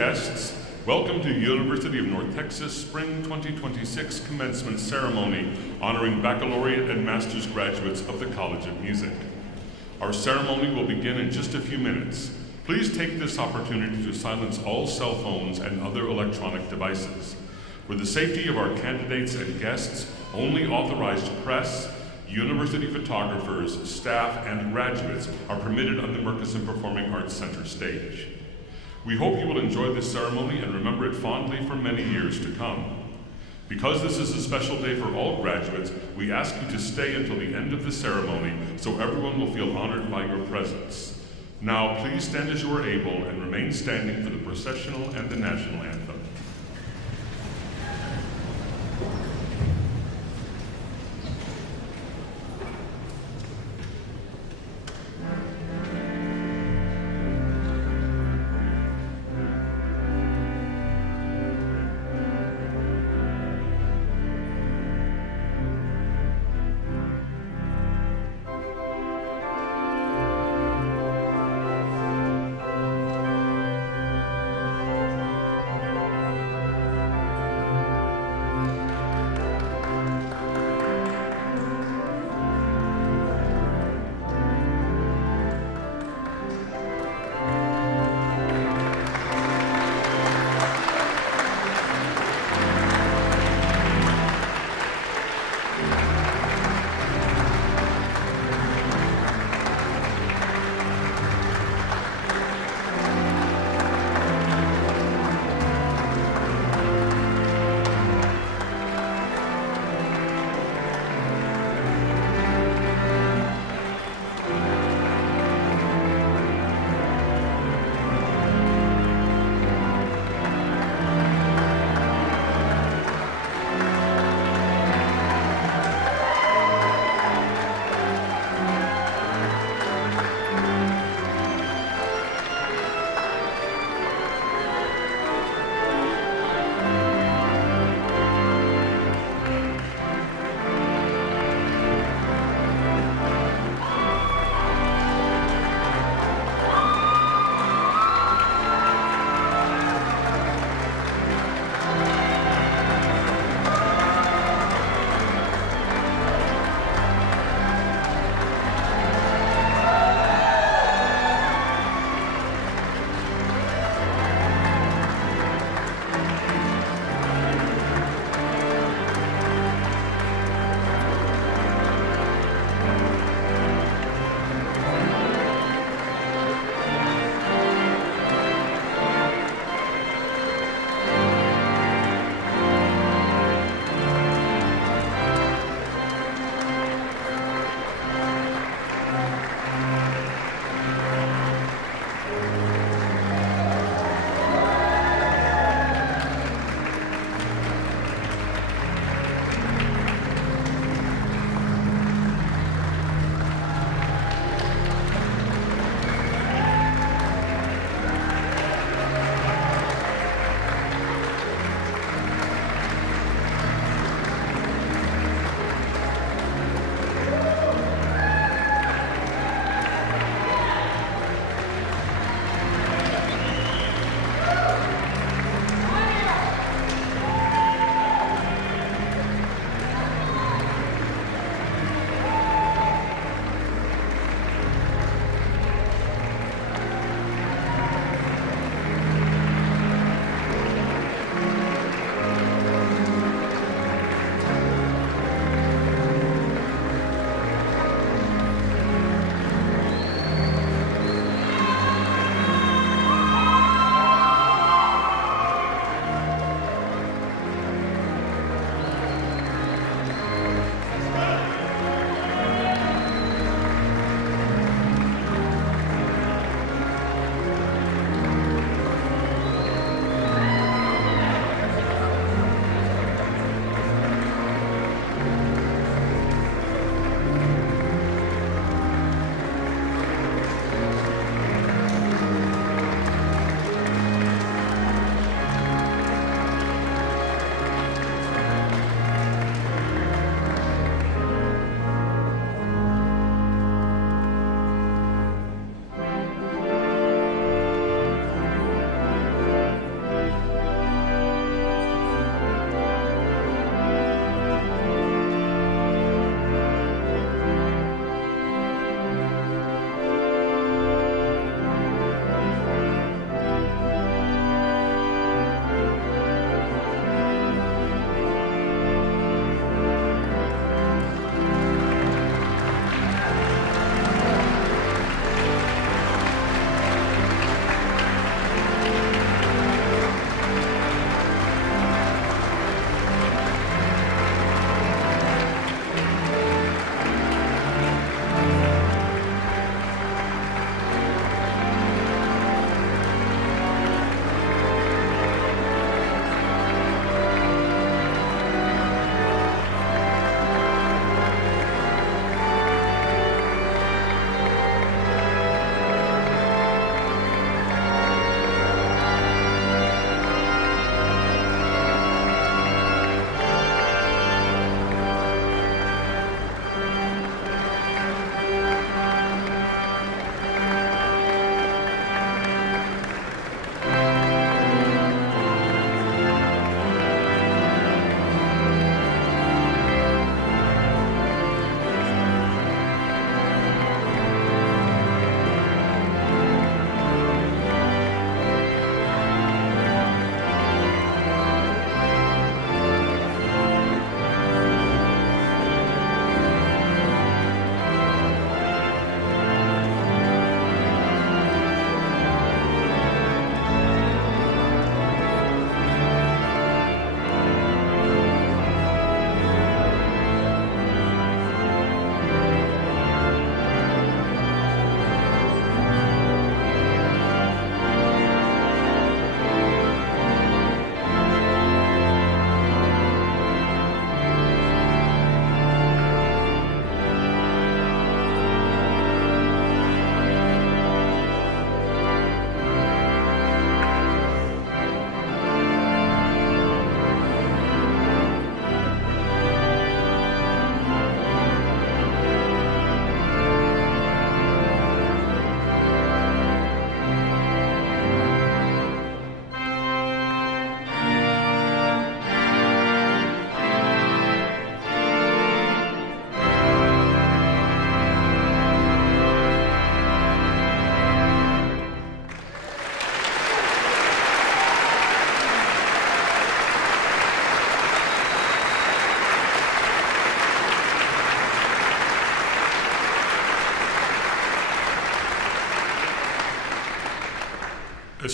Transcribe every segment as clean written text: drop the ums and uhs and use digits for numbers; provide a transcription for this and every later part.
guests, welcome to University of North Texas Spring 2026 Commencement Ceremony honoring baccalaureate and master's graduates of the College of Music. Our ceremony will begin in just a few minutes. Please take this opportunity to silence all cell phones and other electronic devices. For the safety of our candidates and guests, only authorized press, university photographers, staff, and graduates are permitted on the Murchison Performing Arts Center stage. We hope you will enjoy this ceremony and remember it fondly for many years to come. Because this is a special day for all graduates, we ask you to stay until the end of the ceremony so everyone will feel honored by your presence. Now, please stand as you are able and remain standing for the processional and the national anthem.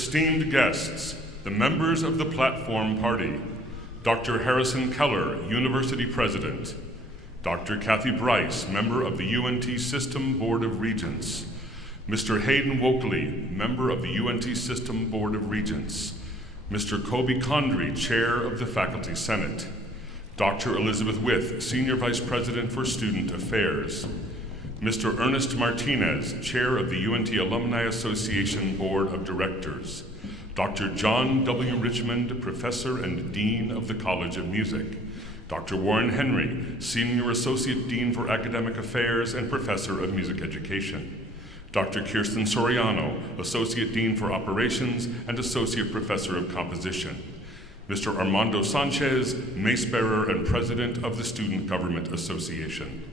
Esteemed guests, the members of the Platform Party, Dr. Harrison Keller, University President, Dr. Kathy Bryce, member of the UNT System Board of Regents, Mr. Hayden Wokley, member of the UNT System Board of Regents, Mr. Kobe Condry, chair of the Faculty Senate, Dr. Elizabeth With, Senior Vice President for Student Affairs, Mr. Ernest Martinez, chair of the UNT Alumni Association Board of Directors, Dr. John W. Richmond, professor and dean of the College of Music, Dr. Warren Henry, Senior Associate Dean for Academic Affairs and Professor of Music Education, Dr. Kirsten Soriano, Associate Dean for Operations and Associate Professor of Composition, Mr. Armando Sanchez, Mace Bearer and President of the Student Government Association.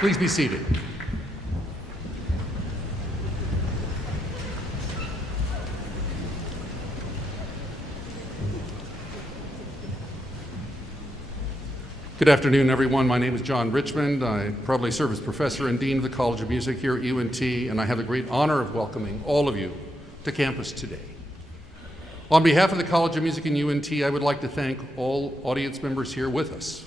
Please be seated. Good afternoon, everyone. My name is John Richmond. I proudly serve as professor and dean of the College of Music here at UNT, and I have the great honor of welcoming all of you to campus today. On behalf of the College of Music and UNT, I would like to thank all audience members here with us,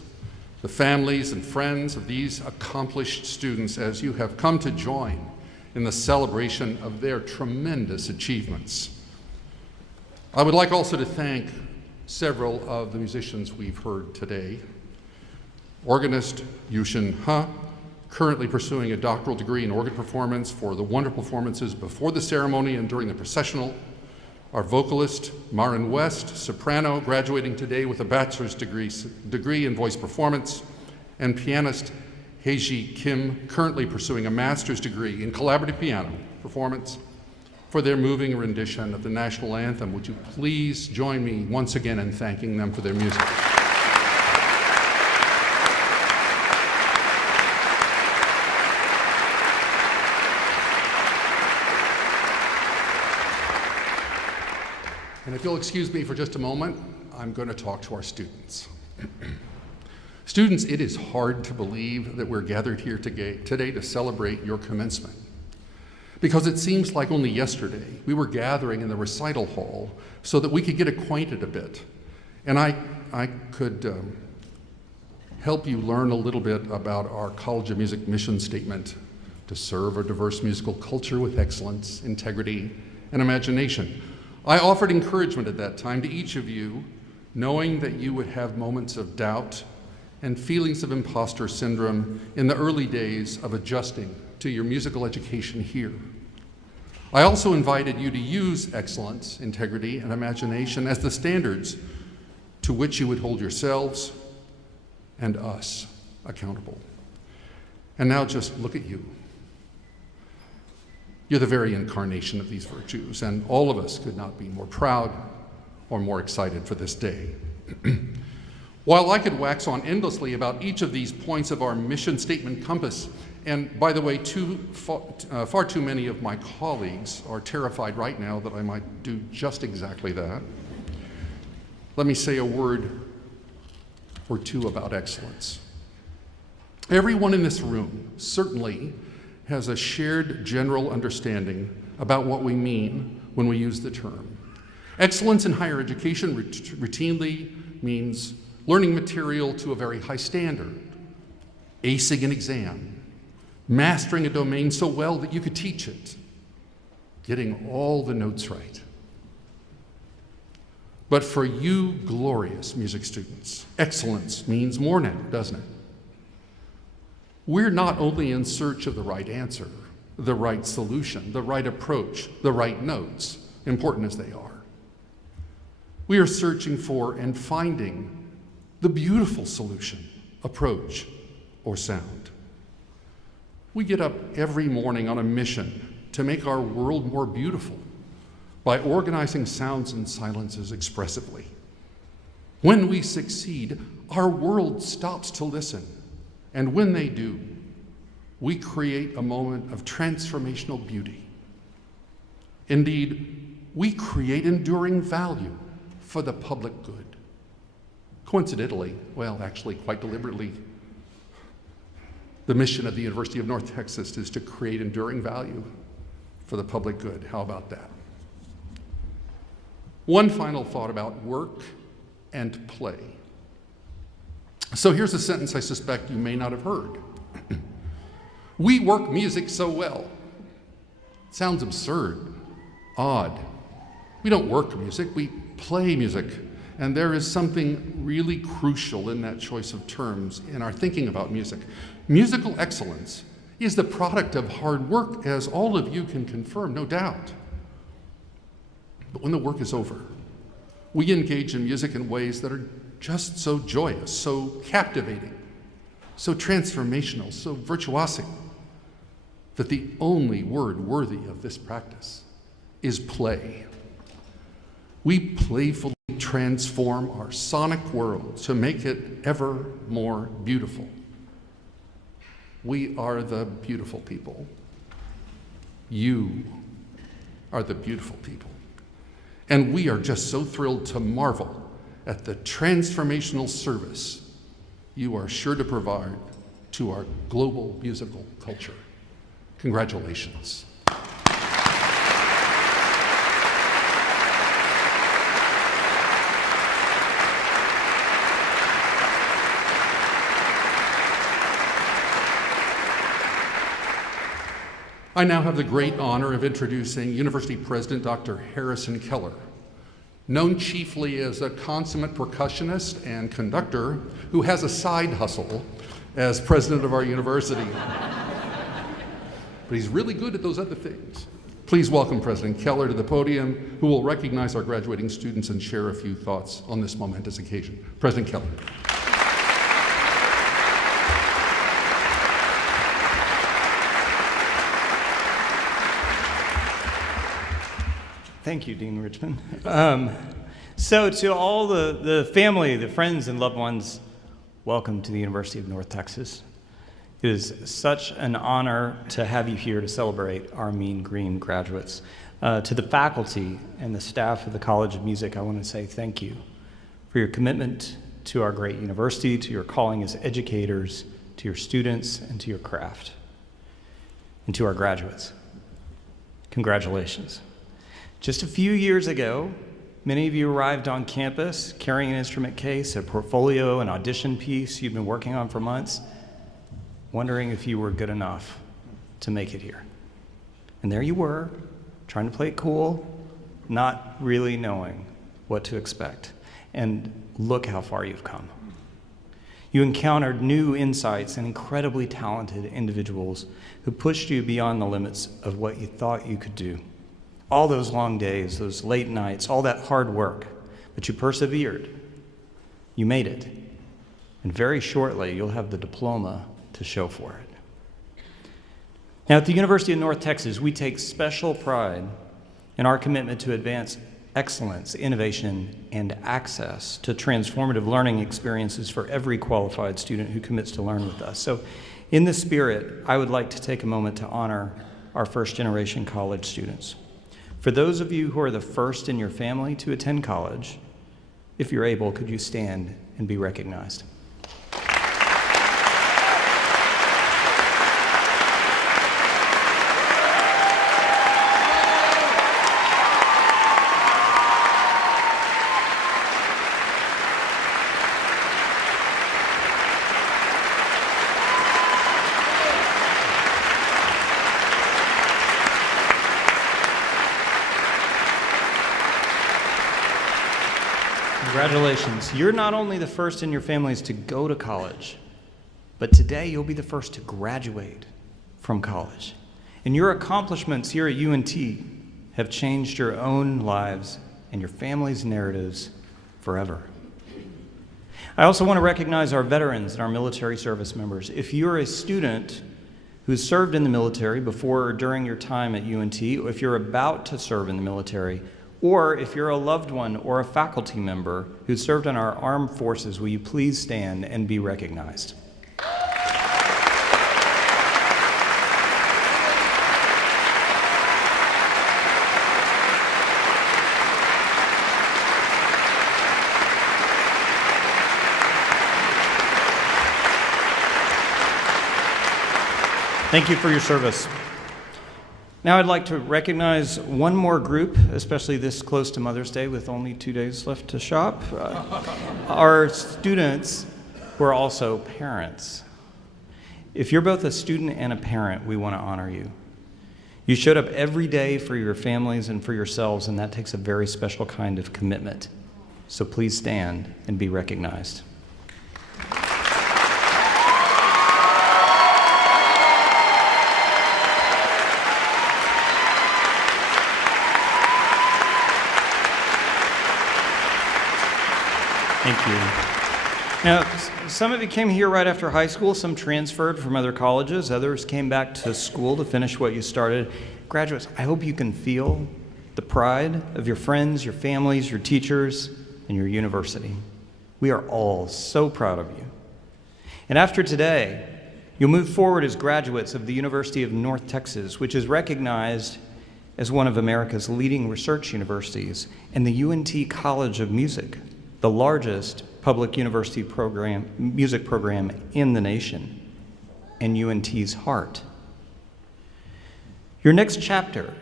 the families and friends of these accomplished students as you have come to join in the celebration of their tremendous achievements. I would like also to thank several of the musicians we've heard today. Organist Yushin Ha, currently pursuing a doctoral degree in organ performance for the wonderful performances before the ceremony and during the processional. Our vocalist, Marin West, soprano, graduating today with a bachelor's degree in voice performance, and pianist Heiji Kim, currently pursuing a master's degree in collaborative piano performance, for their moving rendition of the national anthem. Would you please join me once again in thanking them for their music? And if you'll excuse me for just a moment, I'm going to talk to our students. Students, it is hard to believe that we're gathered here today to celebrate your commencement, because it seems like only yesterday we were gathering in the recital hall so that we could get acquainted a bit. And I could help you learn a little bit about our College of Music mission statement: to serve a diverse musical culture with excellence, integrity, and imagination. I offered encouragement at that time to each of you, knowing that you would have moments of doubt and feelings of imposter syndrome in the early days of adjusting to your musical education here. I also invited you to use excellence, integrity, and imagination as the standards to which you would hold yourselves and us accountable. And now just look at you. You're the very incarnation of these virtues, and all of us could not be more proud or more excited for this day. While I could wax on endlessly about each of these points of our mission statement compass, and by the way, far too many of my colleagues are terrified right now that I might do just exactly that, let me say a word or two about excellence. Everyone in this room certainly has a shared general understanding about what we mean when we use the term. Excellence in higher education routinely means learning material to a very high standard, acing an exam, mastering a domain so well that you could teach it, getting all the notes right. But for you glorious music students, excellence means more now, doesn't it? We're not only in search of the right answer, the right solution, the right approach, the right notes, important as they are. We are searching for and finding the beautiful solution, approach, or sound. We get up every morning on a mission to make our world more beautiful by organizing sounds and silences expressively. When we succeed, our world stops to listen, and when they do, we create a moment of transformational beauty. Indeed, we create enduring value for the public good. Coincidentally, well, actually quite deliberately, the mission of the University of North Texas is to create enduring value for the public good. How about that? One final thought about work and play. So here's a sentence I suspect you may not have heard. We work music so well. It sounds absurd, odd. We don't work music, we play music. And there is something really crucial in that choice of terms in our thinking about music. Musical excellence is the product of hard work, as all of you can confirm, no doubt. But when the work is over, we engage in music in ways that are just so joyous, so captivating, so transformational, so virtuosic, that the only word worthy of this practice is play. We playfully transform our sonic world to make it ever more beautiful. We are the beautiful people. You are the beautiful people. And we are just so thrilled to marvel at the transformational service you are sure to provide to our global musical culture. Congratulations. I now have the great honor of introducing University President Dr. Harrison Keller, known chiefly as a consummate percussionist and conductor who has a side hustle as president of our university. But he's really good at those other things. Please welcome President Keller to the podium, who will recognize our graduating students and share a few thoughts on this momentous occasion. President Keller. Thank you, Dean Richmond. So to all the family, the friends and loved ones, welcome to the University of North Texas. It is such an honor to have you here to celebrate our Mean Green graduates. To the faculty and the staff of the College of Music, I want to say thank you for your commitment to our great university, to your calling as educators, to your students, and to your craft. And to our graduates, congratulations. Just a few years ago, many of you arrived on campus carrying an instrument case, a portfolio, an audition piece you've been working on for months, wondering if you were good enough to make it here. And there you were, trying to play it cool, not really knowing what to expect. And look how far you've come. You encountered new insights and incredibly talented individuals who pushed you beyond the limits of what you thought you could do. All those long days, those late nights, all that hard work, but you persevered. You made it. And very shortly, you'll have the diploma to show for it. Now, at the University of North Texas, we take special pride in our commitment to advance excellence, innovation, and access to transformative learning experiences for every qualified student who commits to learn with us. So in this spirit, I would like to take a moment to honor our first-generation college students. For those of you who are the first in your family to attend college, if you're able, could you stand and be recognized? Congratulations. You're not only the first in your families to go to college, but today you'll be the first to graduate from college. And your accomplishments here at UNT have changed your own lives and your family's narratives forever. I also want to recognize our veterans and our military service members. If you're a student who's served in the military before or during your time at UNT, or if you're about to serve in the military, or if you're a loved one or a faculty member who served in our armed forces, will you please stand and be recognized? Thank you for your service. Now I'd like to recognize one more group, especially this close to Mother's Day with only 2 days left to shop. Our students who are also parents. If you're both a student and a parent, we want to honor you. You showed up every day for your families and for yourselves, and that takes a very special kind of commitment. So please stand and be recognized. Thank you. Now, some of you came here right after high school, some transferred from other colleges, others came back to school to finish what you started. Graduates, I hope you can feel the pride of your friends, your families, your teachers, and your university. We are all so proud of you. And after today, you'll move forward as graduates of the University of North Texas, which is recognized as one of America's leading research universities, and the UNT College of Music, the largest public university music program in the nation, and UNT's heart. Your next chapter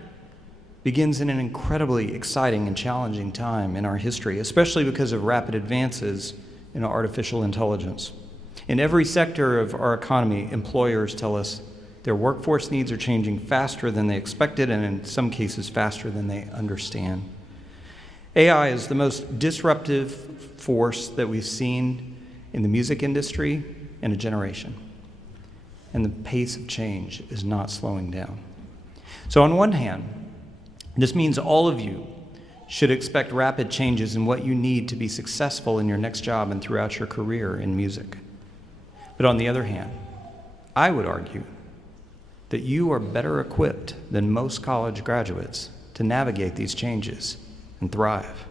begins in an incredibly exciting and challenging time in our history, especially because of rapid advances in artificial intelligence. In every sector of our economy, employers tell us their workforce needs are changing faster than they expected, and in some cases faster than they understand. AI is the most disruptive force that we've seen in the music industry in a generation. And the pace of change is not slowing down. So on one hand, this means all of you should expect rapid changes in what you need to be successful in your next job and throughout your career in music. But on the other hand, I would argue that you are better equipped than most college graduates to navigate these changes and thrive.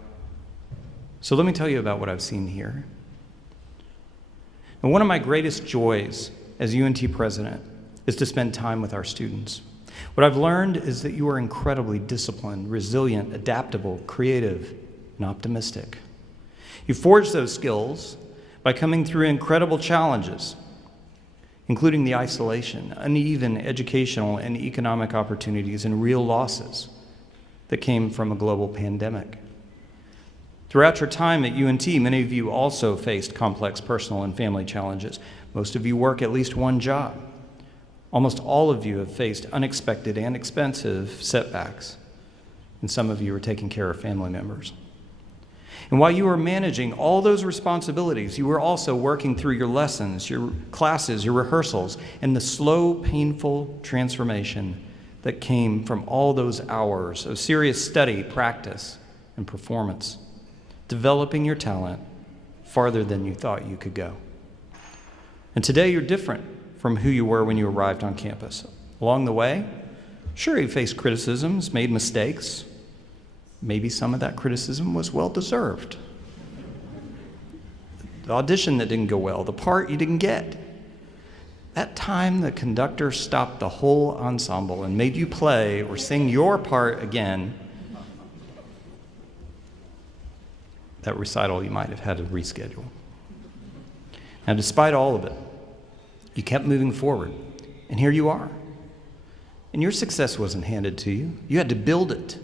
So let me tell you about what I've seen here. And one of my greatest joys as UNT president is to spend time with our students. What I've learned is that you are incredibly disciplined, resilient, adaptable, creative, and optimistic. You forge those skills by coming through incredible challenges, including the isolation, uneven educational and economic opportunities, and real losses that came from a global pandemic. Throughout your time at UNT, many of you also faced complex personal and family challenges. Most of you work at least one job. Almost all of you have faced unexpected and expensive setbacks, and some of you are taking care of family members. And while you were managing all those responsibilities, you were also working through your lessons, your classes, your rehearsals, and the slow, painful transformation that came from all those hours of serious study, practice, and performance, developing your talent farther than you thought you could go. And today you're different from who you were when you arrived on campus. Along the way, sure, you faced criticisms, made mistakes, Maybe some of that criticism was well-deserved. The audition that didn't go well, the part you didn't get. That time the conductor stopped the whole ensemble and made you play or sing your part again. That recital you might have had to reschedule. Now, despite all of it, you kept moving forward, and here you are. And your success wasn't handed to you. You had to build it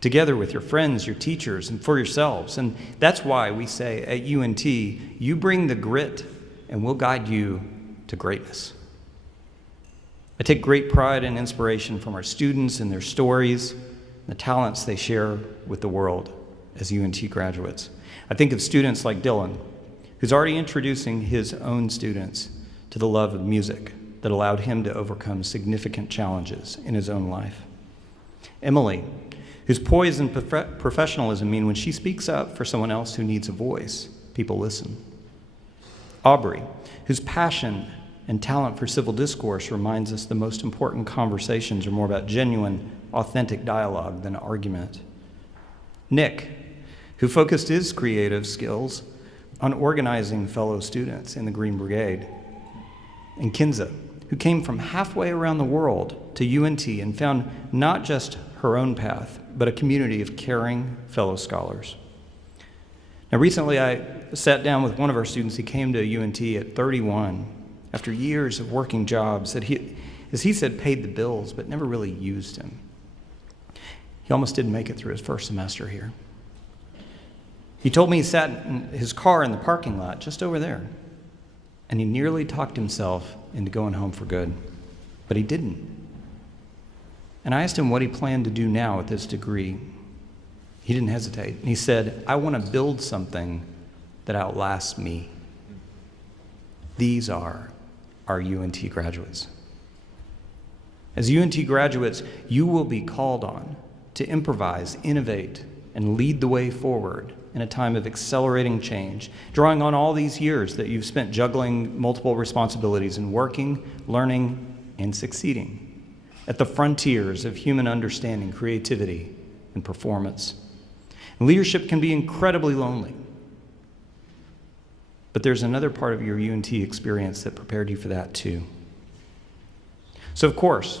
together with your friends, your teachers, and for yourselves. And that's why we say at UNT, you bring the grit, and we'll guide you to greatness. I take great pride and inspiration from our students and their stories, and the talents they share with the world as UNT graduates. I think of students like Dylan, who's already introducing his own students to the love of music that allowed him to overcome significant challenges in his own life. Emily, whose poise and professionalism mean when she speaks up for someone else who needs a voice, people listen. Aubrey, whose passion and talent for civil discourse reminds us the most important conversations are more about genuine, authentic dialogue than argument. Nick, who focused his creative skills on organizing fellow students in the Green Brigade. And Kinza, who came from halfway around the world to UNT and found not just her own path, but a community of caring fellow scholars. Now, recently I sat down with one of our students. He came to UNT at 31 after years of working jobs that as he said, paid the bills, but never really used him. He almost didn't make it through his first semester here. He told me he sat in his car in the parking lot just over there, and he nearly talked himself into going home for good, but he didn't. And I asked him what he planned to do now with this degree. He didn't hesitate. He said, I want to build something that outlasts me. These are our UNT graduates. As UNT graduates, you will be called on to improvise, innovate, and lead the way forward in a time of accelerating change, drawing on all these years that you've spent juggling multiple responsibilities and working, learning, and succeeding at the frontiers of human understanding, creativity, and performance. And leadership can be incredibly lonely, but there's another part of your UNT experience that prepared you for that too. So of course,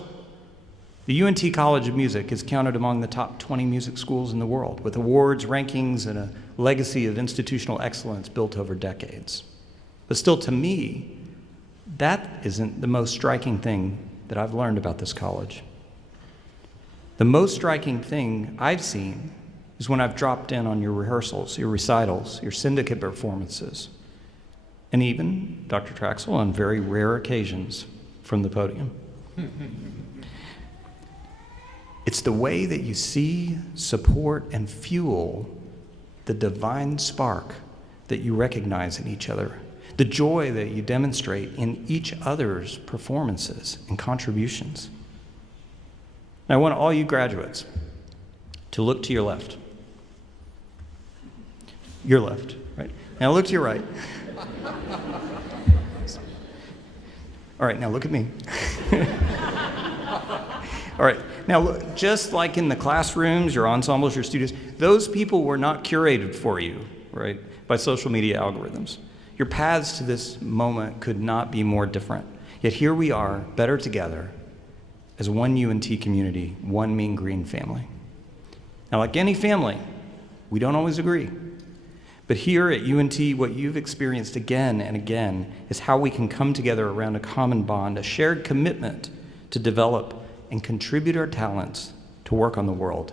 the UNT College of Music is counted among the top 20 music schools in the world, with awards, rankings, and a legacy of institutional excellence built over decades. But still, to me, that isn't the most striking thing that I've learned about this college. The most striking thing I've seen is when I've dropped in on your rehearsals, your recitals, your syndicate performances, and even, Dr. Traxel, on very rare occasions from the podium. It's the way that you see, support, and fuel the divine spark that you recognize in each other, the joy that you demonstrate in each other's performances and contributions. Now, I want all you graduates to look to your left. Your left, right? Now look to your right. All right, now look at me. All right, now look, just like in the classrooms, your ensembles, your studios, those people were not curated for you, right, by social media algorithms. Your paths to this moment could not be more different. Yet here we are, better together, as one UNT community, one Mean Green family. Now, like any family, we don't always agree. But here at UNT, what you've experienced again and again is how we can come together around a common bond, a shared commitment to develop and contribute our talents to work on the world,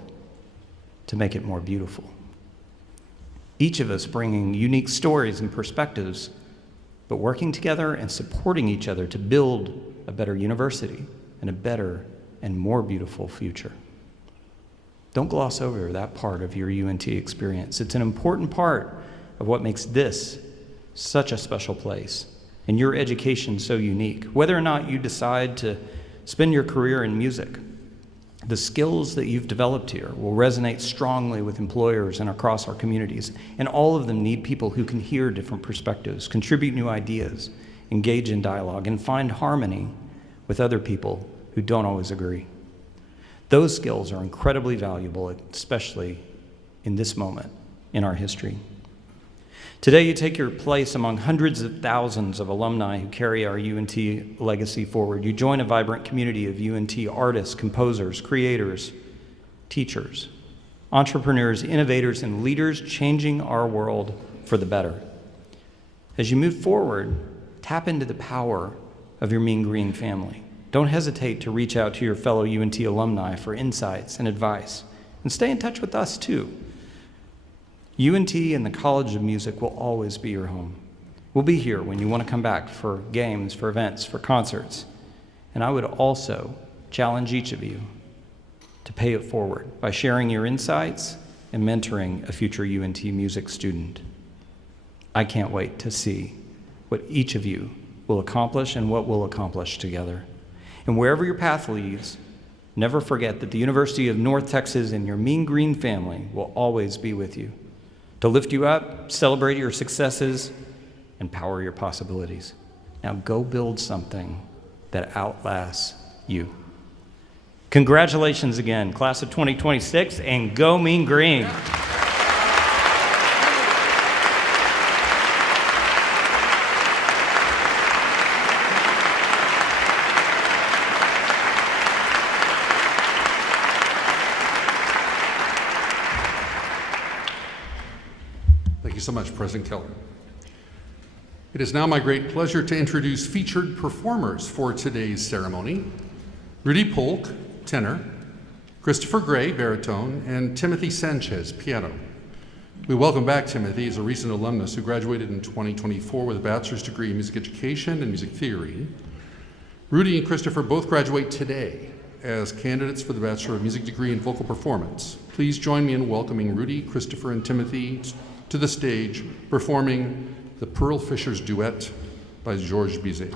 to make it more beautiful. Each of us bringing unique stories and perspectives, but working together and supporting each other to build a better university and a better and more beautiful future. Don't gloss over that part of your UNT experience. It's an important part of what makes this such a special place and your education so unique. Whether or not you decide to spend your career in music, the skills that you've developed here will resonate strongly with employers and across our communities, and all of them need people who can hear different perspectives, contribute new ideas, engage in dialogue, and find harmony with other people who don't always agree. Those skills are incredibly valuable, especially in this moment in our history. Today, you take your place among hundreds of thousands of alumni who carry our UNT legacy forward. You join a vibrant community of UNT artists, composers, creators, teachers, entrepreneurs, innovators, and leaders changing our world for the better. As you move forward, tap into the power of your Mean Green family. Don't hesitate to reach out to your fellow UNT alumni for insights and advice, and stay in touch with us too. UNT and the College of Music will always be your home. We'll be here when you want to come back for games, for events, for concerts. And I would also challenge each of you to pay it forward by sharing your insights and mentoring a future UNT music student. I can't wait to see what each of you will accomplish and what we'll accomplish together. And wherever your path leads, never forget that the University of North Texas and your Mean Green family will always be with you to lift you up, celebrate your successes, and power your possibilities. Now go build something that outlasts you. Congratulations again, class of 2026, and go Mean Green. Thank you so much, President Keller. It is now my great pleasure to introduce featured performers for today's ceremony. Rudy Polk, tenor, Christopher Gray, baritone, and Timothy Sanchez, piano. We welcome back Timothy as a recent alumnus who graduated in 2024 with a bachelor's degree in music education and music theory. Rudy and Christopher both graduate today as candidates for the Bachelor of Music degree in vocal performance. Please join me in welcoming Rudy, Christopher, and Timothy to the stage, performing the Pearl Fishers duet by Georges Bizet.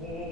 Oh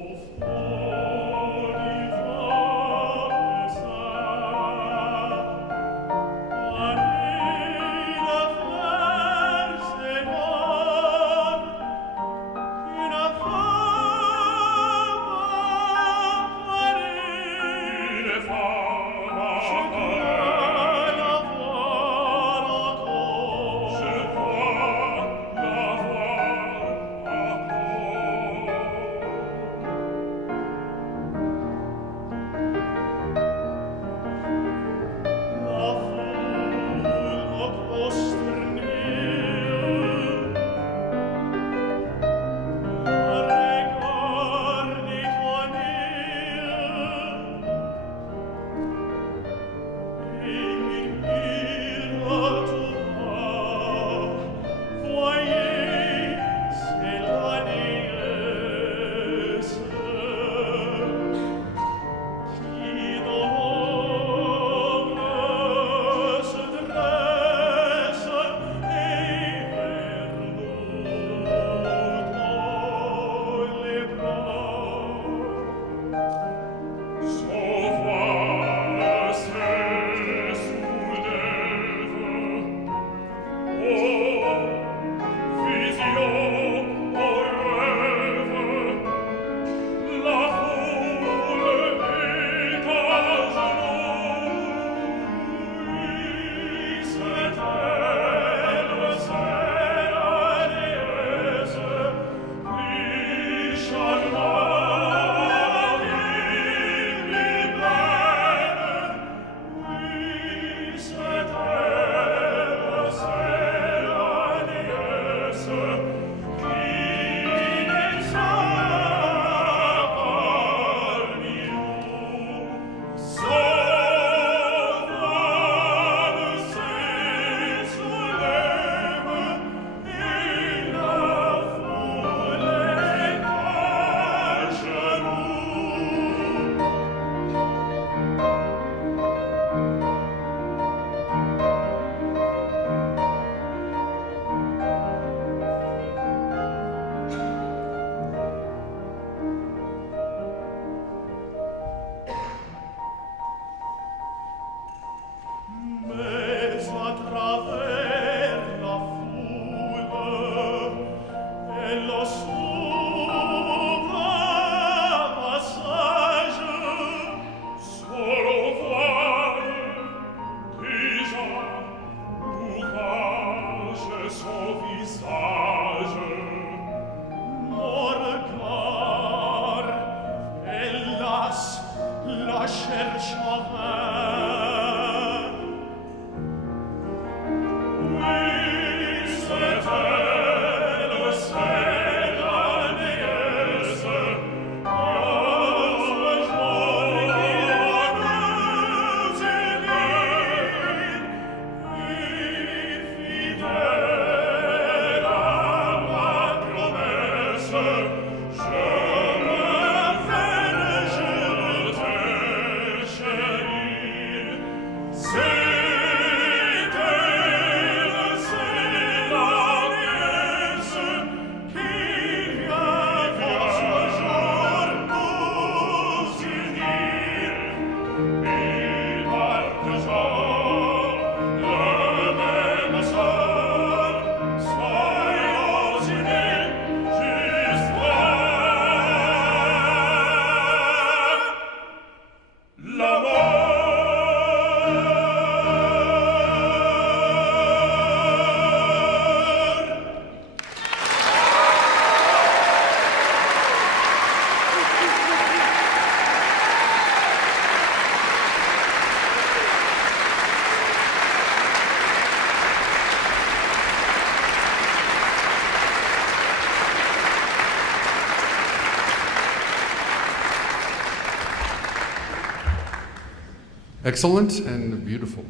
Excellent and beautiful.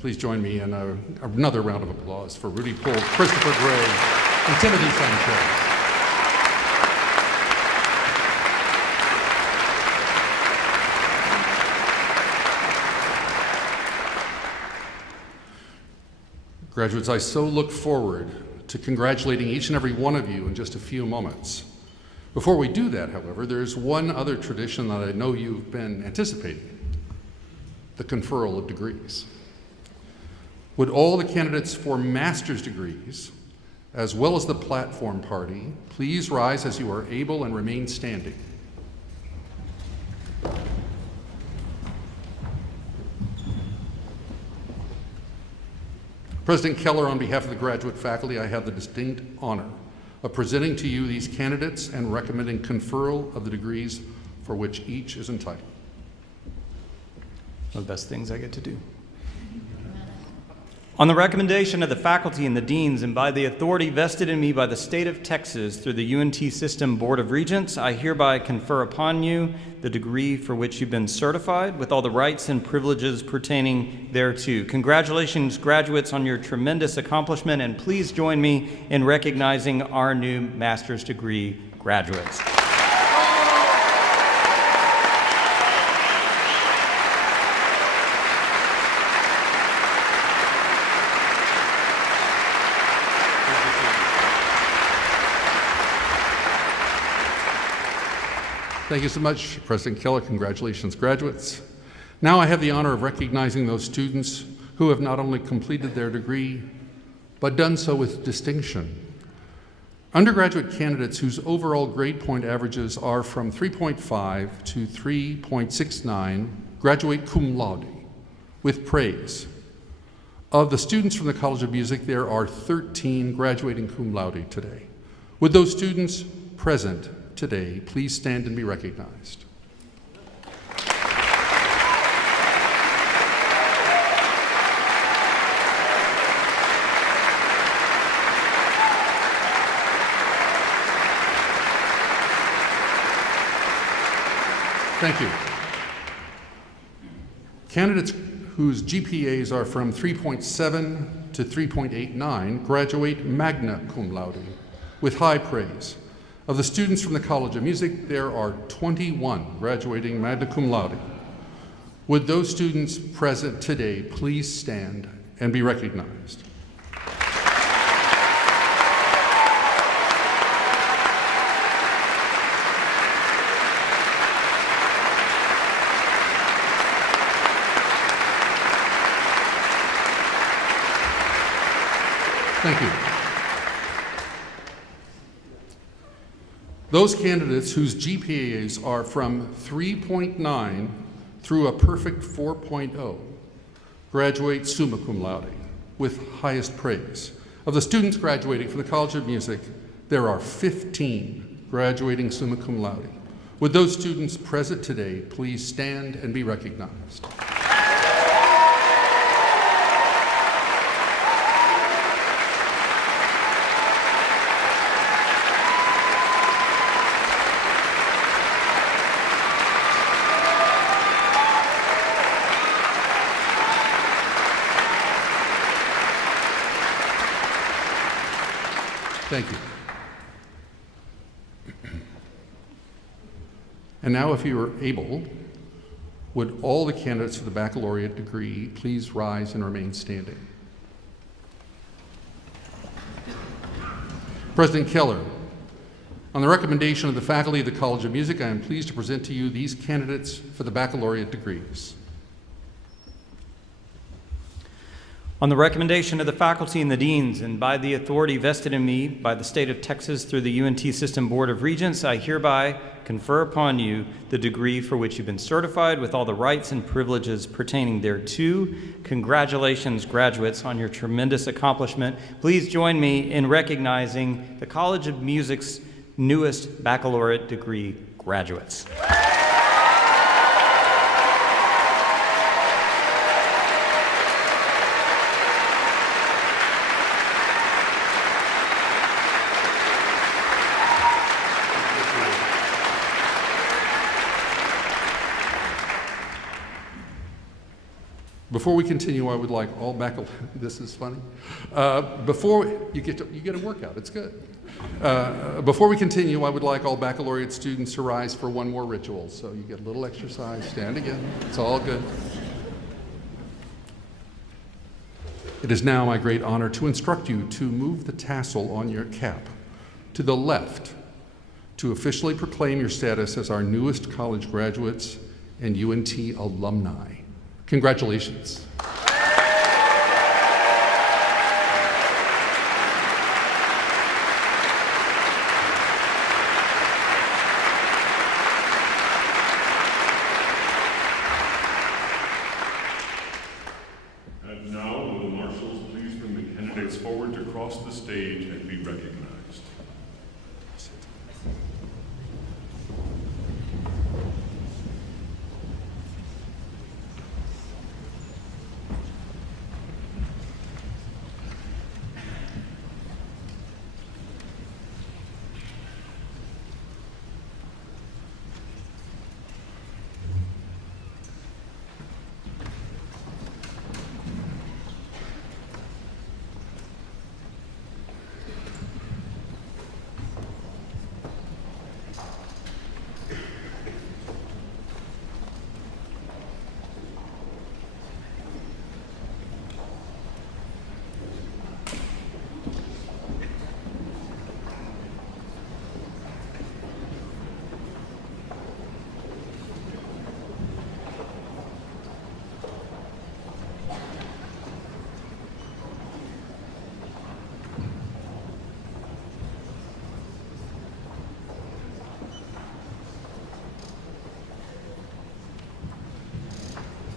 Please join me in another round of applause for Rudy Poole, Christopher Gray, and Timothy Sanchez. Graduates, I so look forward to congratulating each and every one of you in just a few moments. Before we do that, however, there's one other tradition that I know you've been anticipating: the conferral of degrees. Would all the candidates for master's degrees, as well as the platform party, please rise as you are able and remain standing. President Keller, on behalf of the graduate faculty, I have the distinct honor of presenting to you these candidates and recommending conferral of the degrees for which each is entitled. One of the best things I get to do. On the recommendation of the faculty and the deans, and by the authority vested in me by the state of Texas through the UNT System Board of Regents, I hereby confer upon you the degree for which you've been certified with all the rights and privileges pertaining thereto. Congratulations, graduates, on your tremendous accomplishment, and please join me in recognizing our new master's degree graduates. Thank you so much, President Keller. Congratulations, graduates. Now I have the honor of recognizing those students who have not only completed their degree, but done so with distinction. Undergraduate candidates whose overall grade point averages are from 3.5 to 3.69 graduate cum laude with praise. Of the students from the College of Music, there are 13 graduating cum laude today. Would those students present today please stand and be recognized? Thank you. Candidates whose GPAs are from 3.7 to 3.89 graduate magna cum laude with high praise. Of the students from the College of Music, there are 21 graduating magna cum laude. Would those students present today please stand and be recognized? Thank you. Those candidates whose GPAs are from 3.9 through a perfect 4.0 graduate summa cum laude with highest praise. Of the students graduating from the College of Music, there are 15 graduating summa cum laude. Would those students present today please stand and be recognized? Thank you. And now, if you are able, would all the candidates for the baccalaureate degree please rise and remain standing? President Keller, on the recommendation of the faculty of the College of Music, I am pleased to present to you these candidates for the baccalaureate degrees. On the recommendation of the faculty and the deans, and by the authority vested in me by the state of Texas through the UNT System Board of Regents, I hereby confer upon you the degree for which you've been certified with all the rights and privileges pertaining thereto. Congratulations, graduates, on your tremendous accomplishment. Please join me in recognizing the College of Music's newest baccalaureate degree graduates. Before we continue, I would like all this is funny. You get a workout, it's good. Before we continue, I would like all baccalaureate students to rise for one more ritual. So you get a little exercise, stand again, it's all good. It is now my great honor to instruct you to move the tassel on your cap to the left to officially proclaim your status as our newest college graduates and UNT alumni. Congratulations. And now, will the marshals please bring the candidates forward to cross the stage and be recognized.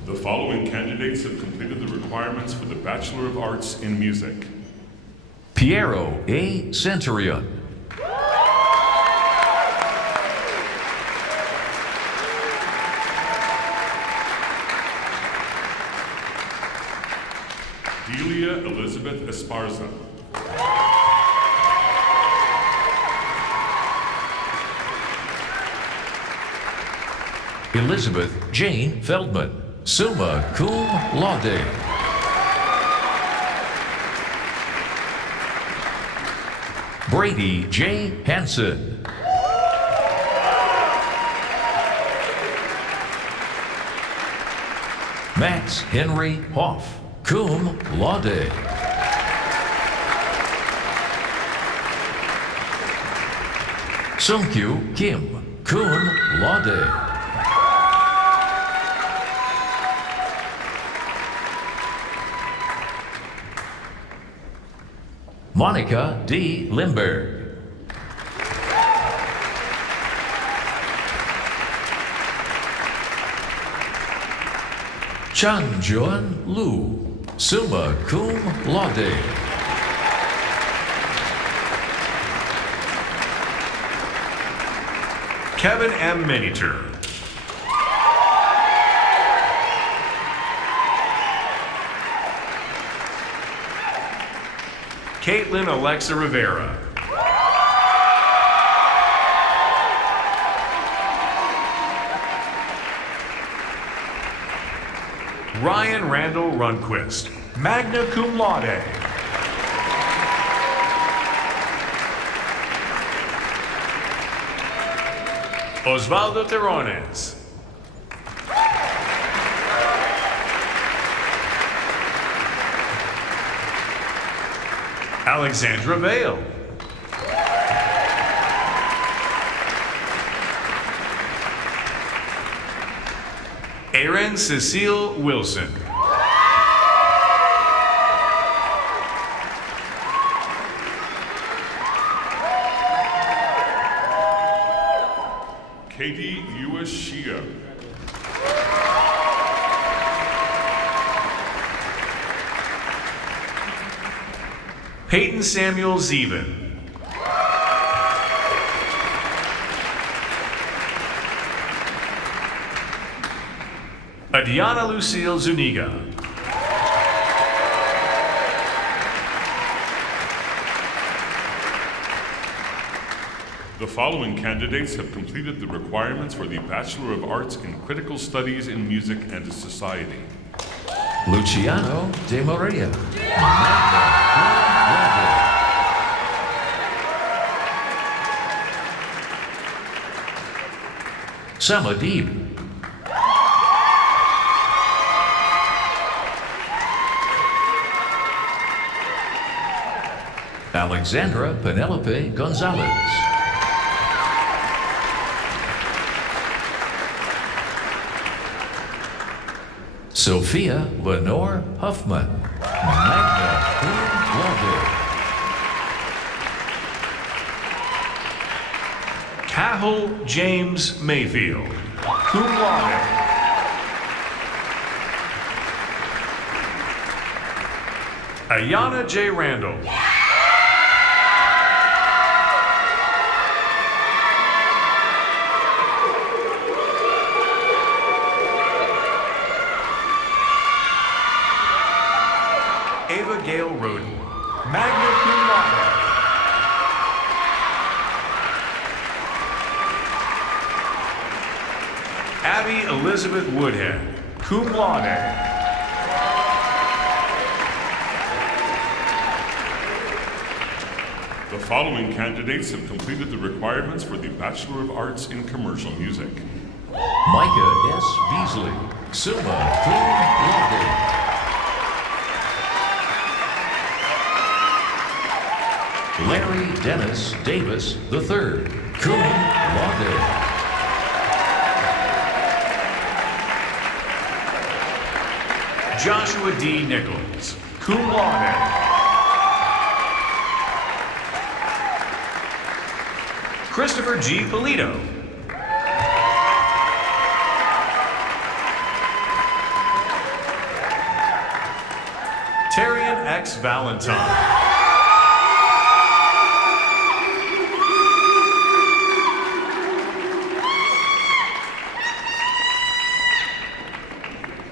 The following candidates have completed the requirements for the Bachelor of Arts in Music. Piero A. Centurion. Delia Elizabeth Esparza. Elizabeth Jane Feldman, summa cum laude. Brady J. Hansen. Max Henry Hoff, cum laude. Sungkyu Kim, cum laude. Monica D. Limberg. Chan Juan Lu, summa cum laude. Kevin M. Miniter. Caitlin Alexa Rivera. Ryan Randall Runquist, magna cum laude. Osvaldo Terrones. Alexandra Vale. Erin Cecile Wilson. Katie Uashia. Peyton Samuel Zeven. Adiana Lucille Zuniga. The following candidates have completed the requirements for the Bachelor of Arts in Critical Studies in Music and Society. Luciano de Maria, magna cum laude. Samadib, Alexandra Penelope Gonzalez, Sophia Lenore Huffman, magna cum laude. Cahill James Mayfield, cum laude. Ayana J. Randall. Ava Gale Roden, magna cum laude. Abby Elizabeth Woodhead, cum laude. The following candidates have completed the requirements for the Bachelor of Arts in Commercial Music. Micah S. Beasley, summa cum laude. Larry Dennis Davis III, cum laude. Joshua D. Nichols, cum laude. Christopher G. Polito. Terrian X. Valentine.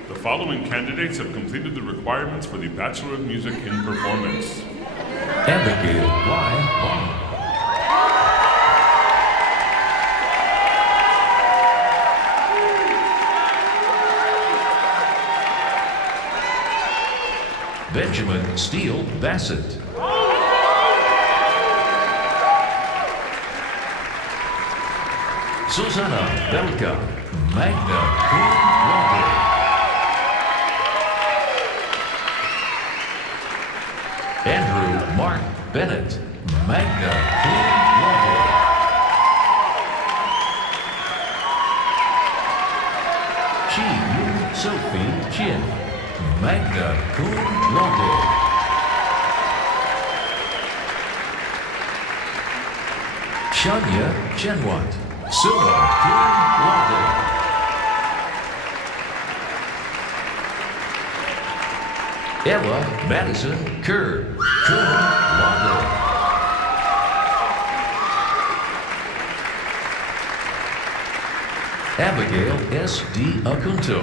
The following candidates have completed the requirements for the Bachelor of Music in Performance. Abigail Y. Bond, Benjamin Steele Bassett, Susanna Belka, magna cum laude. Andrew Mark Bennett, magna cum laude. Chi Yu Sophie Chin, magna cum laude. Shania Chenwat, summa cum laude. Ella Madison Kerr, cum laude. Abigail S. D. Acunto,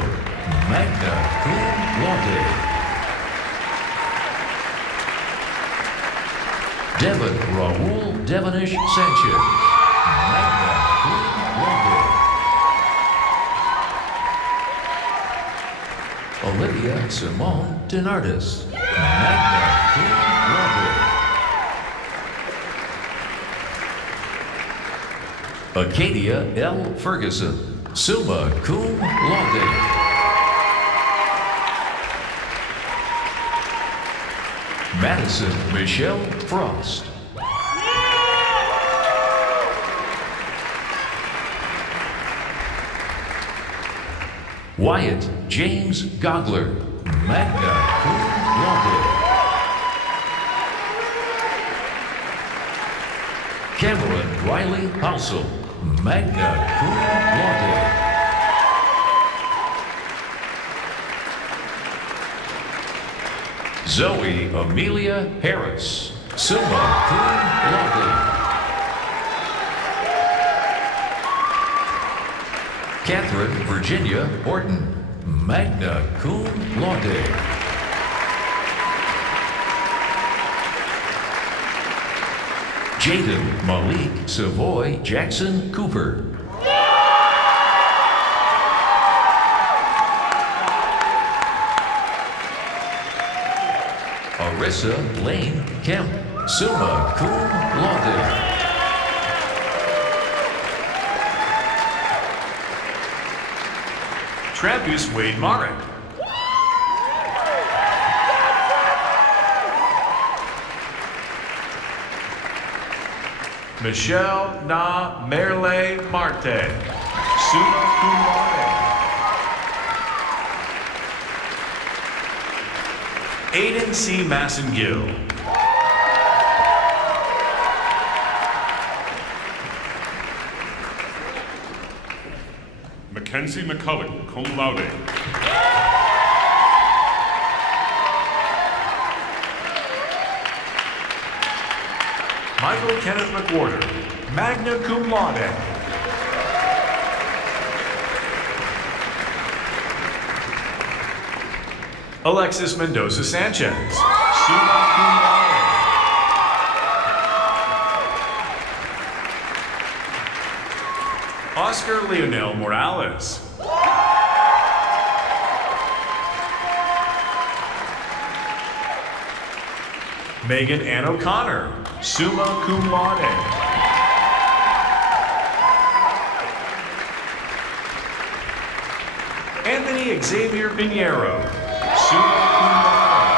magna cum laude. Devin Raul Devonish Sanchez, magna cum laude. Olivia Simone Denardis, magna cum laude. Acadia L. Ferguson, summa cum laude. Madison Michelle Frost. Wyatt James Gogler, magna cum laude. Cameron Riley Halsell, magna cum laude. Zoe Amelia Harris, summa cum laude. Catherine Virginia Horton, magna cum laude. Jaden Malik Savoy Jackson Cooper. Carissa Lane Kemp, summa cum laude. Trappus Wade Marek. Michelle Na Merle Marte, summa cum laude. Aiden C. Massengill. Mackenzie McCulloch, cum laude. Michael Kenneth McWhorter, magna cum laude. Alexis Mendoza Sanchez, summa cum laude. Oscar Leonel Morales. Megan Ann O'Connor, summa cum laude. Anthony Xavier Pinheiro, summa cum laude.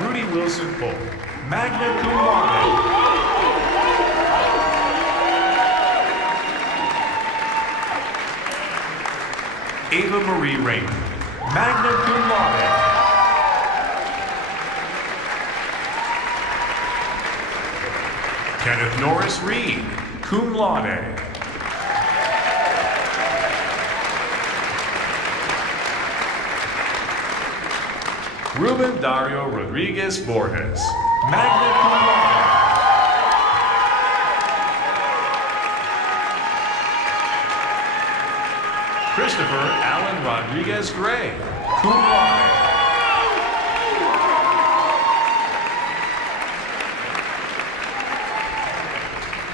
Rudy Wilson Polk, magna cum laude. Ava Marie Raymond, magna cum laude. Kenneth Norris Reed, cum laude. Ruben Dario Rodriguez Borges, magna cum laude. Christopher Allen Rodriguez Gray, cum laude.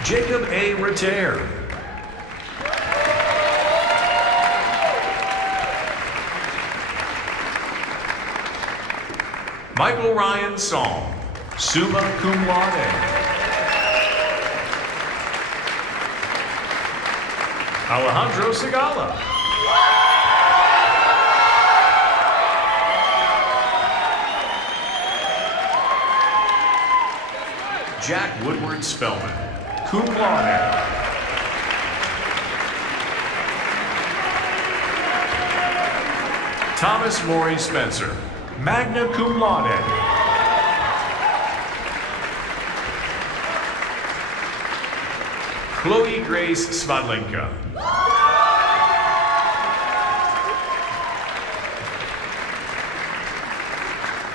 Jacob A. Rater. Michael Ryan Song, summa cum laude. Alejandro Segala. Jack Woodward Spellman, cum laude. Thomas Maury Spencer, magna cum laude. Chloe Grace Svadlenka.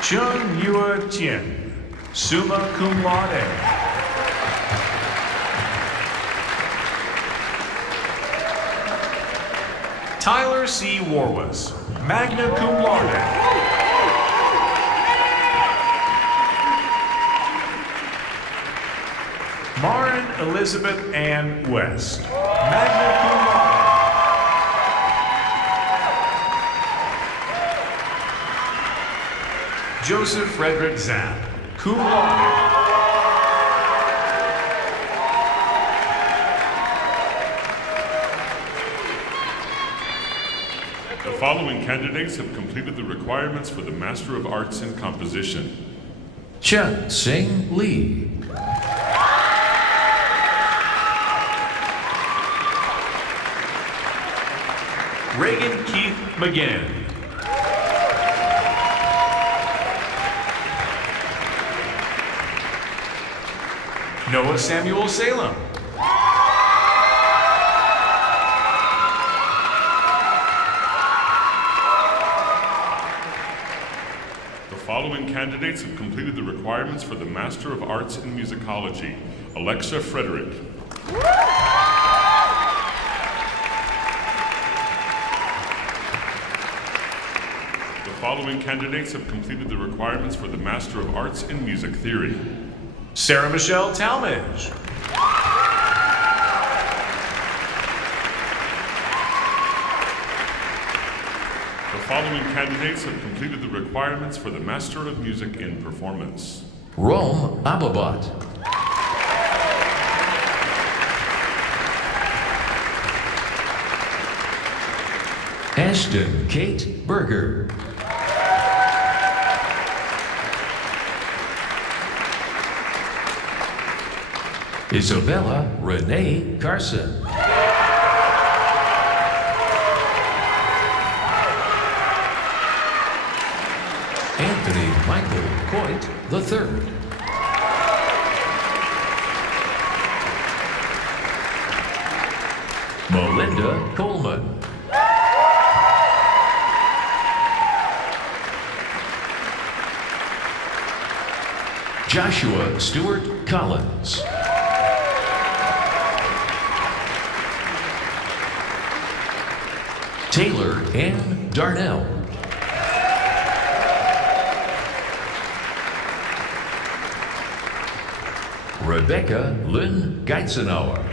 Chun Yua Tien, summa cum laude. Tyler C. Warwas, magna cum laude. Marin Elizabeth Ann West, magna cum laude. Joseph Frederick Zapp, cum laude. The following candidates have completed the requirements for the Master of Arts in Composition. Chen Sing Lee. Reagan Keith McGinn. Noah Samuel Salem. The following candidates have completed the requirements for the Master of Arts in Musicology. Alexa Frederick. The following candidates have completed the requirements for the Master of Arts in Music Theory. Sarah Michelle Talmadge. The following candidates have completed the requirements for the Master of Music in Performance. Rome Ababat. Ashton Kate Berger. Isabella Renee Carson. Anthony Michael Coit III. Melinda Coleman. Joshua Stewart Collins. Taylor Ann Darnell. Rebecca Lynn Geitzenauer.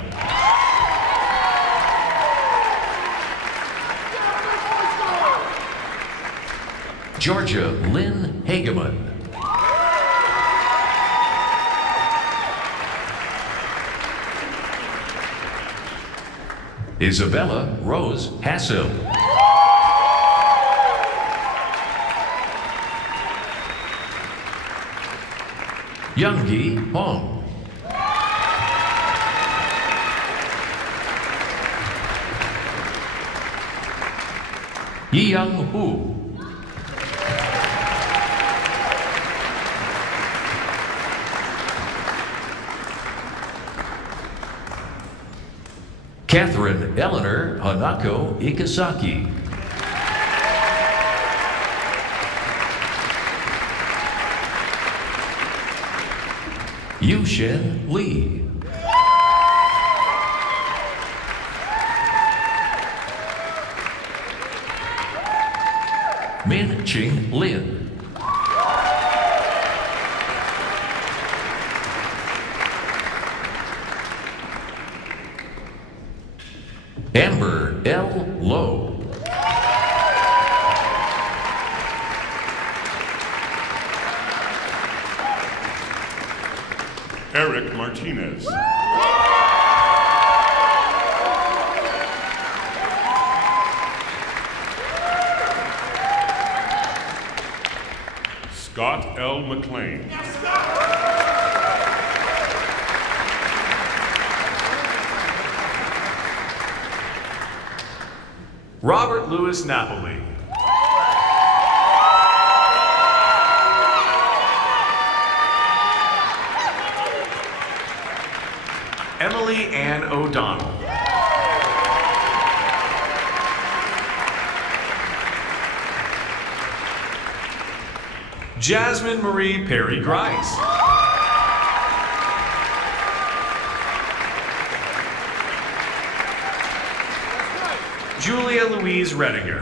Georgia Lynn Hageman. Isabella Rose Hassel. Youngie Hong. Yi-Young Hu. Catherine Eleanor Hanako Ikasaki. Yushen Lee. Min Ching Lin. Amber L. Lowe. Eric Martinez. Scott L. McLean. Robert Louis Napoli. Emily Ann O'Donnell. Jasmine Marie Perry Grice. Julia Louise Redinger.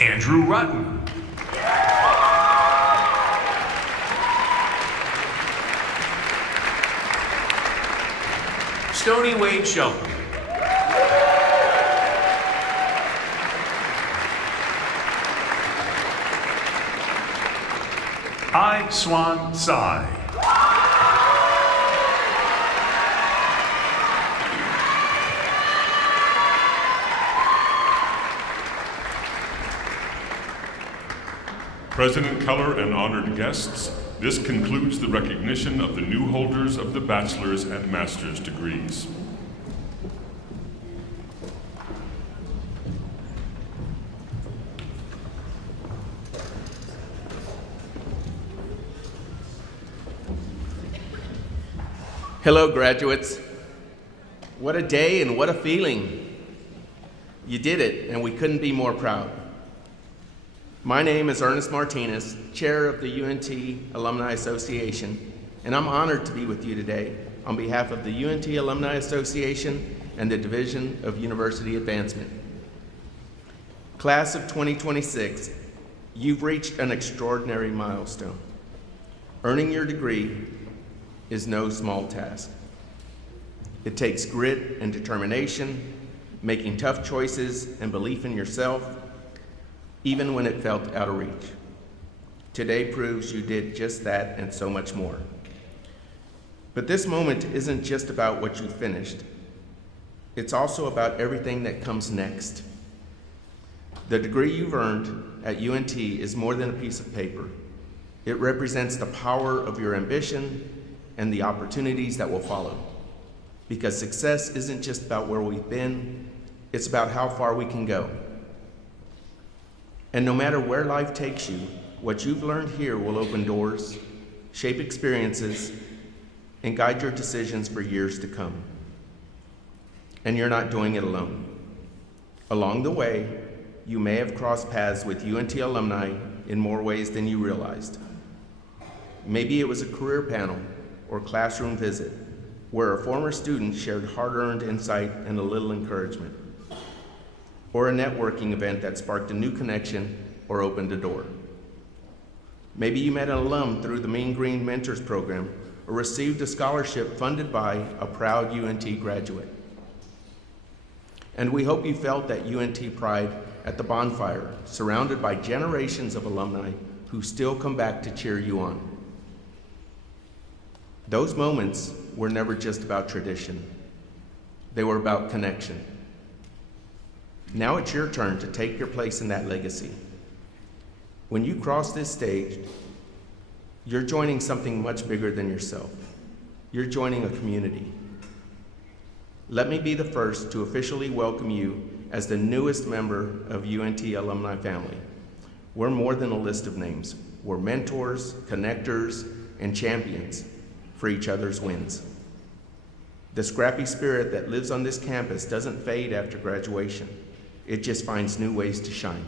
Andrew Rutten. Stony Wade Shelton. I Swan Sai. President Keller and honored guests, this concludes the recognition of the new holders of the bachelor's and master's degrees. Hello, graduates. What a day and what a feeling. You did it, and we couldn't be more proud. My name is Ernest Martinez, chair of the UNT Alumni Association, and I'm honored to be with you today on behalf of the UNT Alumni Association and the Division of University Advancement. Class of 2026, you've reached an extraordinary milestone. Earning your degree is no small task. It takes grit and determination, making tough choices and belief in yourself, even when it felt out of reach. Today proves you did just that and so much more. But this moment isn't just about what you finished. It's also about everything that comes next. The degree you've earned at UNT is more than a piece of paper. It represents the power of your ambition and the opportunities that will follow. Because success isn't just about where we've been, it's about how far we can go. And no matter where life takes you, what you've learned here will open doors, shape experiences, and guide your decisions for years to come. And you're not doing it alone. Along the way, you may have crossed paths with UNT alumni in more ways than you realized. Maybe it was a career panel or classroom visit where a former student shared hard-earned insight and a little encouragement, or a networking event that sparked a new connection or opened a door. Maybe you met an alum through the Mean Green Mentors Program or received a scholarship funded by a proud UNT graduate. And we hope you felt that UNT pride at the bonfire, surrounded by generations of alumni who still come back to cheer you on. Those moments were never just about tradition. They were about connection. Now it's your turn to take your place in that legacy. When you cross this stage, you're joining something much bigger than yourself. You're joining a community. Let me be the first to officially welcome you as the newest member of UNT alumni family. We're more than a list of names. We're mentors, connectors, and champions for each other's wins. The scrappy spirit that lives on this campus doesn't fade after graduation. It just finds new ways to shine.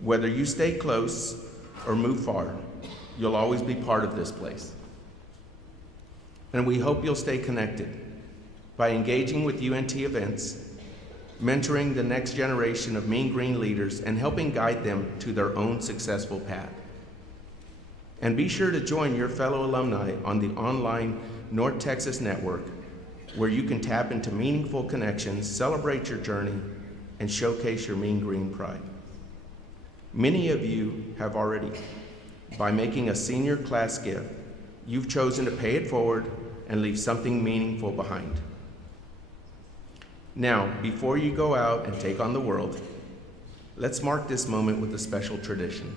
Whether you stay close or move far, you'll always be part of this place. And we hope you'll stay connected by engaging with UNT events, mentoring the next generation of Mean Green leaders, and helping guide them to their own successful path. And be sure to join your fellow alumni on the online North Texas Network, where you can tap into meaningful connections, celebrate your journey, and showcase your Mean Green pride. Many of you have already. By making a senior class gift, you've chosen to pay it forward and leave something meaningful behind. Now, before you go out and take on the world, let's mark this moment with a special tradition.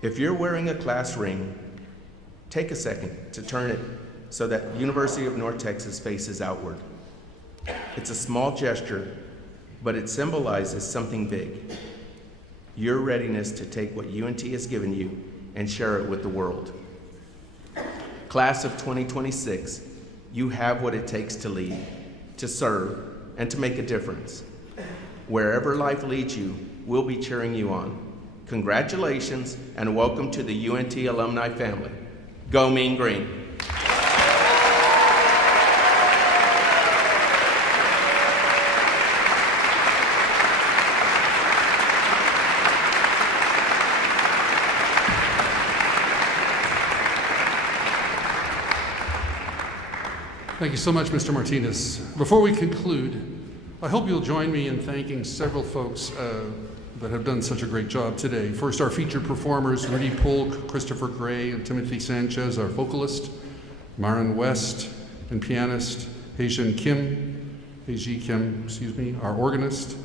If you're wearing a class ring, take a second to turn it so that University of North Texas faces outward. It's a small gesture, but it symbolizes something big. Your readiness to take what UNT has given you and share it with the world. Class of 2026, you have what it takes to lead, to serve, and to make a difference. Wherever life leads you, we'll be cheering you on. Congratulations, and welcome to the UNT alumni family. Go Mean Green. Thank you so much, Mr. Martinez. Before we conclude, I hope you'll join me in thanking several folks that have done such a great job today. First, our featured performers, Rudy Polk, Christopher Gray, and Timothy Sanchez, our vocalist, Maren West, and pianist, Heiji Kim, our organist,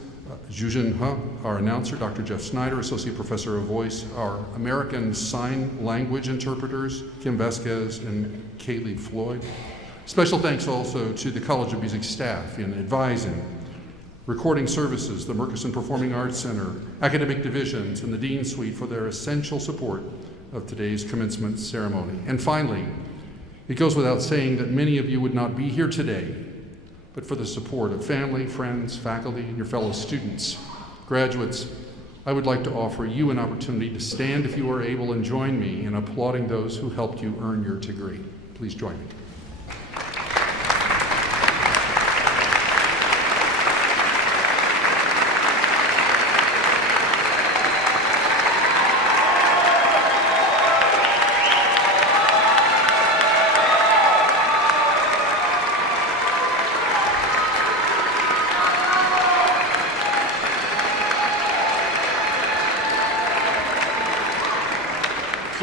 Jujin He, our announcer, Dr. Jeff Snyder, Associate Professor of Voice, our American Sign Language interpreters, Kim Vasquez and Kaylee Floyd. Special thanks also to the College of Music staff in advising, recording services, the Murchison Performing Arts Center, academic divisions, and the Dean Suite for their essential support of today's commencement ceremony. And finally, it goes without saying that many of you would not be here today but for the support of family, friends, faculty, and your fellow students. Graduates, I would like to offer you an opportunity to stand if you are able and join me in applauding those who helped you earn your degree. Please join me.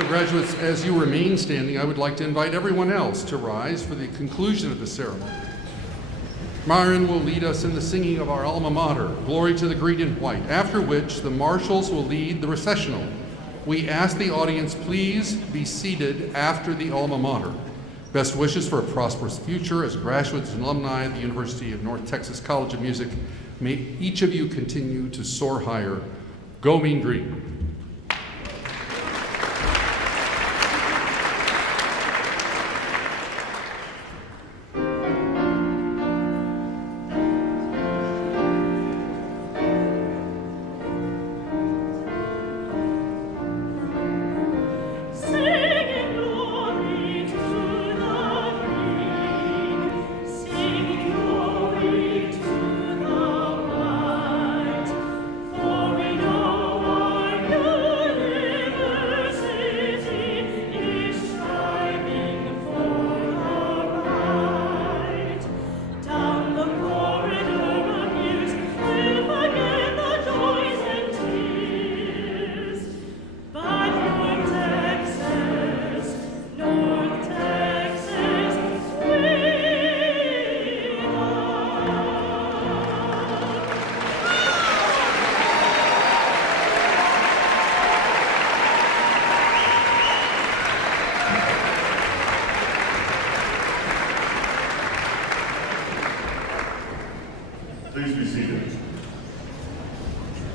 So graduates, as you remain standing, I would like to invite everyone else to rise for the conclusion of the ceremony. Myron will lead us in the singing of our alma mater, Glory to the Green and White, after which the marshals will lead the recessional. We ask the audience please be seated after the alma mater. Best wishes for a prosperous future as graduates and alumni at the University of North Texas College of Music. May each of you continue to soar higher. Go Mean Green. Please be seated.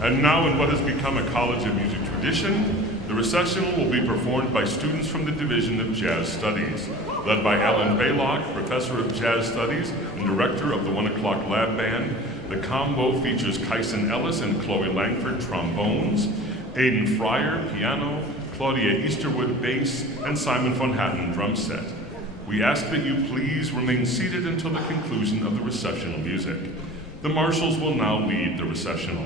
And now, in what has become a College of Music tradition, the recessional will be performed by students from the Division of Jazz Studies, led by Alan Baylock, Professor of Jazz Studies and Director of the 1 O'Clock Lab Band. The combo features Kyson Ellis and Chloe Langford, trombones, Aidan Fryer, piano, Claudia Easterwood, bass, and Simon von Hatten, drum set. We ask that you please remain seated until the conclusion of the recessional music. The marshals will now lead the recessional.